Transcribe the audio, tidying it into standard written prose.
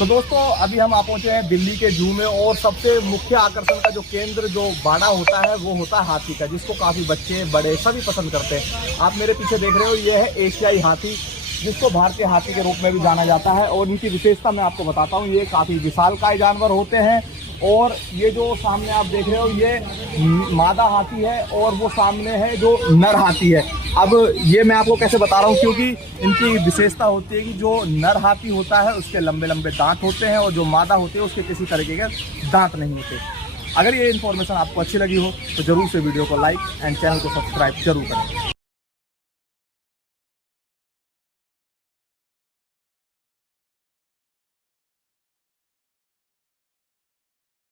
तो दोस्तों अभी हम आ पहुंचे हैं दिल्ली के जू में, और सबसे मुख्य आकर्षण का जो केंद्र जो बाड़ा होता है वो होता है हाथी का, जिसको काफी बच्चे बड़े सभी पसंद करते हैं। आप मेरे पीछे देख रहे हो, ये है एशियाई हाथी, जिसको भारतीय हाथी के रूप में भी जाना जाता है। और इनकी विशेषता मैं आपको बताता हूँ, ये काफी विशालकाय जानवर होते हैं। और ये जो सामने आप देख रहे हो, ये मादा हाथी है और वो सामने है जो नर हाथी है। अब ये मैं आपको कैसे बता रहा हूँ, क्योंकि इनकी विशेषता होती है कि जो नर हाथी होता है उसके लंबे लंबे दांत होते हैं, और जो मादा होती है उसके किसी तरीके के दांत नहीं होते। अगर ये इन्फॉर्मेशन आपको अच्छी लगी हो तो जरूर से वीडियो को लाइक एंड चैनल को सब्सक्राइब जरूर करें।